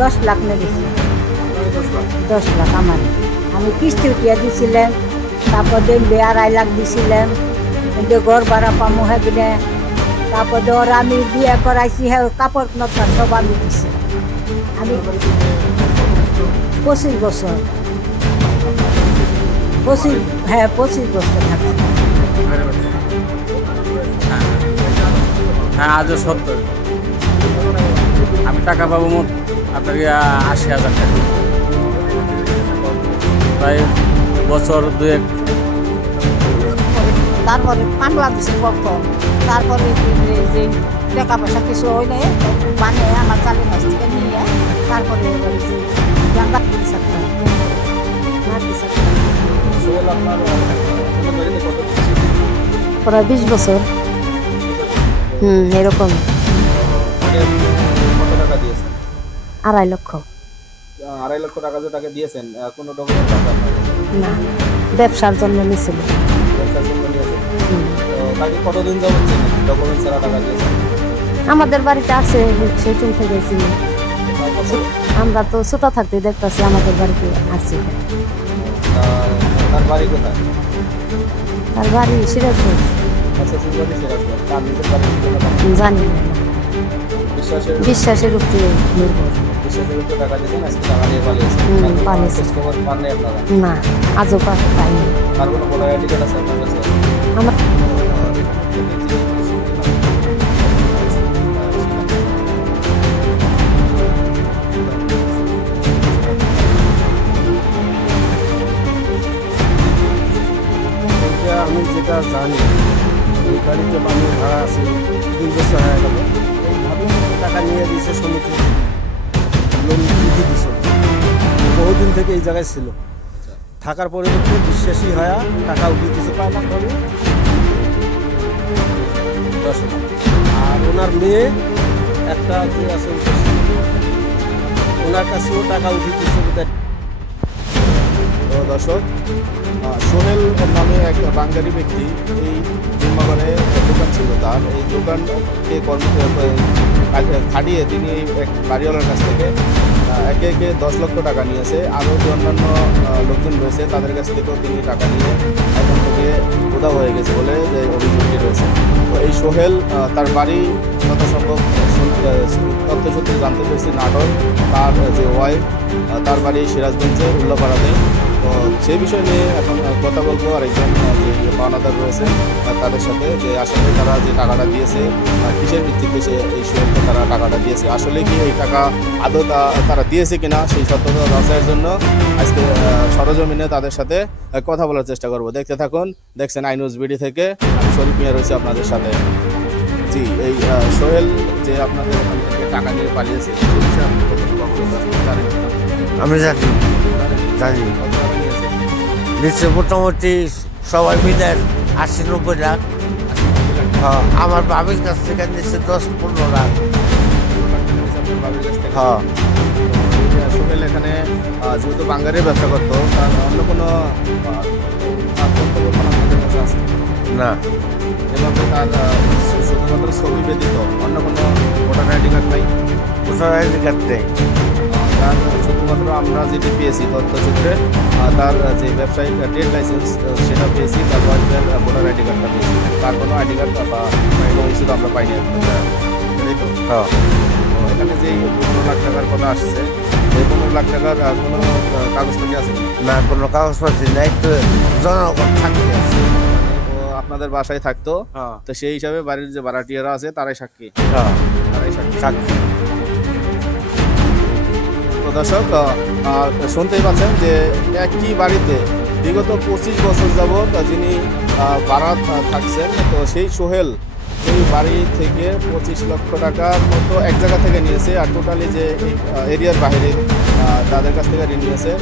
দশ লাখ মেরেছি দশ লাখ আমার। আমি কিস্তি উঠিয়ে দিছিলেন, তারপর দেখবে আড়াই লাখ দিছিলেন কিন্তু ঘর ভাড়া পামু কিনে তারপর ওর আমি বিয়ে করাইছি হ্যাঁ কাপড় নতা সব আমি দিছি। আমি পঁচিশ বছর, পঁচিশ হ্যাঁ পঁচিশ বছর হ্যাঁ আজও সত্তর। আমি টাকা পাবো মোট আপনার ইয়া আশি হাজার টাকা প্রায় বছর দুয়েক তারপরে বাংলাদেশে প্রথম তারপরে যে- টাকা পয়সা কিছু হয় নাই মানে আমার চালের কাছ থেকে নিয়ে তারপরে? প্রায় বিশ বছর হুম এরকম আড়াই লক্ষ। আড়াই লক্ষ টাকা যে টাকা দিয়েছেন কোনো ডকুমেন্ট আছে না ব্যবসার জন্য নিছিল ব্যবসার জন্য নিয়েছেন তাকে কতদিন যাবত চেনেন? ডকুমেন্ট ছাড়া টাকা দিয়েছেন? আমাদের বাড়িতে আছে সেই চুল থেকে আমরা তো ছোট থাকতে দেখতেছি আমাদের বাড়িতে আছে। তার বাড়ি কোথায়? তার বাড়ি সিরাজগঞ্জ। বাড়ি জানি বিশ্বাসের উপরে নির্ভর। পান না আজও পাইনি আমার আমি যেটা জানি এই গাড়িতে আমি ভাড়া আছে দুই বছর হয়ে গেল। টাকা নিয়ে দিয়েছে সমিতি। লোন দিছে। বহুদিন থেকে এই জায়গায় ছিল। থাকার পরিবর্তে বিশ্বাসী হয়ে টাকা উঠিয়ে দিয়েছে দশ আর ওনার মেয়ে একটা যে আছে ওনার কাছেও টাকা উঠিয়ে তো দর্শক সোহেল নামে এক বাঙালি ব্যক্তি এই তার এই দোকানকে কর্ম খাটিয়ে তিনি এই বাড়িওয়ালার কাছ থেকে একে একে দশ লক্ষ টাকা নিয়েছে। আরও যে অন্যান্য লোকজন রয়েছে তাদের কাছ থেকেও তিনি টাকা নিয়ে এখন থেকে উদাও হয়ে গেছে বলে যে অভিযোগটি রয়েছে। তো এই সোহেল তার বাড়ি যথাসম্ভব আহ, তথ্যসূত্রে জানতে পেরেছি নাটক তার যে ওয়াইফ তার বাড়ি সিরাজগঞ্জে উল্লাপাড়াতে তো সেই বিষয় নিয়ে এখন কথা বলব আর একজন যে পাওনাদার রয়েছে তাদের সাথে যে আসলে তারা যে টাকাটা দিয়েছে কিসের ভিত্তিতে সে এই সোহেলকে তারা টাকাটা দিয়েছে আসলে কি এই টাকা আদৌ তারা দিয়েছে কিনা সেই সত্যতা যাচাইয়ের জন্য আজকে সরজমিনে তাদের সাথে কথা বলার চেষ্টা করব। দেখতে থাকুন দেখছেন আইনুজ বিডি থেকে আমি শরীফ মিয়া রয়েছে আপনাদের সাথে। জি এই সোহেল যে আপনাদের টাকা নিয়ে পালিয়েছে আমি জানি? জানি? নিচে মোটামুটি সবাই মিলে আশি নব্বই লাখ। হ্যাঁ আমার বাবির কাছ থেকে নিচে দশ পনেরো লাখ। হ্যাঁ। সোহেল এখানে যেহেতু বাঙ্গারির ব্যবসা করতো তার অন্য কোনো না। এভাবে তার শুধুমাত্র ছবি ব্যতীত অন্য কোনো ভোটার আইডি কার্ড নাই। ভোটার আইডি কার্ড নেই। শুধুমাত্র আমরা যেটি পেয়েছি তথ্যসূত্রে আহ, তার যে ব্যবসায়িক ট্রেড লাইসেন্স সেটা পেয়েছি তার ওয়াইফের ভোটার আইডি কার্ডটা পেয়েছি। তার কোনো আইডি কার্ড বা কোনো ইস্যু আমরা পাইনি হ্যাঁ। এখানে যে পনেরো লাখ টাকার কথা আসছে এই পনেরো লাখ টাকার কোনো কাগজপত্র আছে? না কোনো কাগজপত্র নেই তো জনগণ থাকতে আছে। আপনাদের বাসায় থাকতো হ্যাঁ। তো সেই হিসাবে বাড়ির যে ভাড়াটিয়ারা আছে তারাই সাক্ষী। হ্যাঁ। তারাই সাক্ষী। তো দর্শক শুনতেই পাচ্ছেন যে একই বাড়িতে বিগত পঁচিশ বছর যাবৎ যিনি ভাড়া থাকছেন, তো সেই সোহেল সেই বাড়ি থেকে পঁচিশ লক্ষ টাকার মতো এক জায়গা থেকে নিয়েছে আর টোটালি যে এরিয়ার বাইরে তাদের কাছ থেকে ঋণ নিয়েছে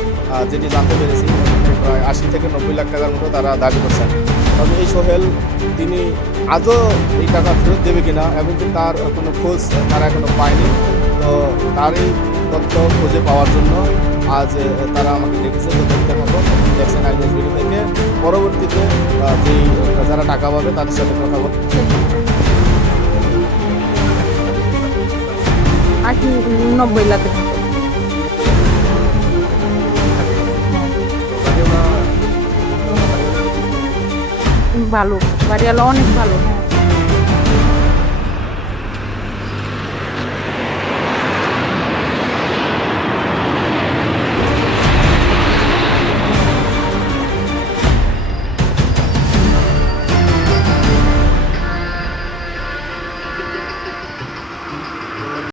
যেটি জানতে পেরেছি প্রায় আশি থেকে নব্বই লাখ টাকার মতো তারা দাবি করছেন। তবে এই সোহেল, তিনি আজও এই টাকা ফেরত দেবে কিনা এমনকি তার কোনো খোঁজ তারা এখনও পায়নি। তো তারই তথ্য খুঁজে পাওয়ার জন্য আজ তারা আমাকে ডেকেছে যে দেখতে মতো দেখছেন আইনজীবী থেকে। পরবর্তীতে যে যারা টাকা পাবে তাদের সাথে কথা বলতে ভালো বাড়ি অনেক ভালো। হ্যাঁ